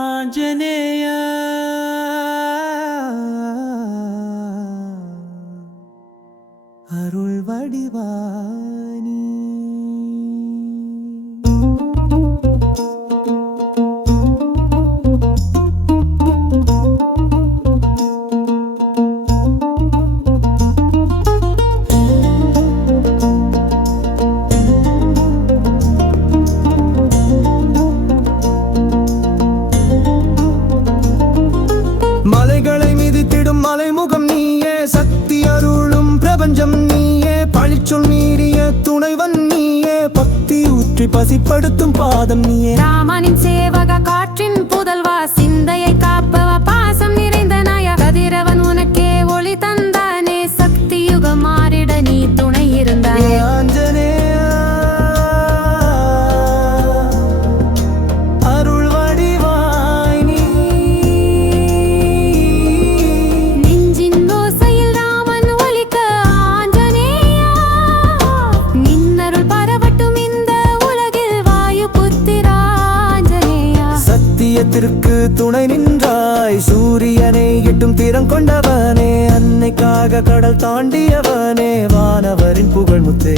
ஆஞ்சநேய அருள் வடிவானி மலைகளை மிதித்திடும் மலைமுகம் நீயே, சக்தி அருளும் பிரபஞ்சம் நீயே, பழிச்சொல் மீறிய துணைவன் நீயே, பக்தி ஊற்றி பசிப்படுத்தும் பாதம் நீயே. ராமனின் சேவக காற்றின் புதல்வா, சிந்தையை காப்பவ பாசம் நிறைந்த நாய, கதிரவன் உனக்கே ஒளி தந்தானே, சக்தி யுகம் மாறிட நீ துணை இருந்தானே. ஆஞ்சநேயா அருள் வடிவாய் நீ. நெஞ்சின் ஓசையில் ராமன் ஒலிக்க ஆஞ்சநேயா, நின்னருள் பரவட்டும் இந்த உலகில் வாயு புத்திரா ஆஞ்சநேயா. சத்தியத்திற்கு துணை நின்றாய், சூரியனை எட்டும் திறம் கொண்டவனே, அன்னைக்காக கடல் தாண்டியவனே, வானவரின் புகழ் முத்தே.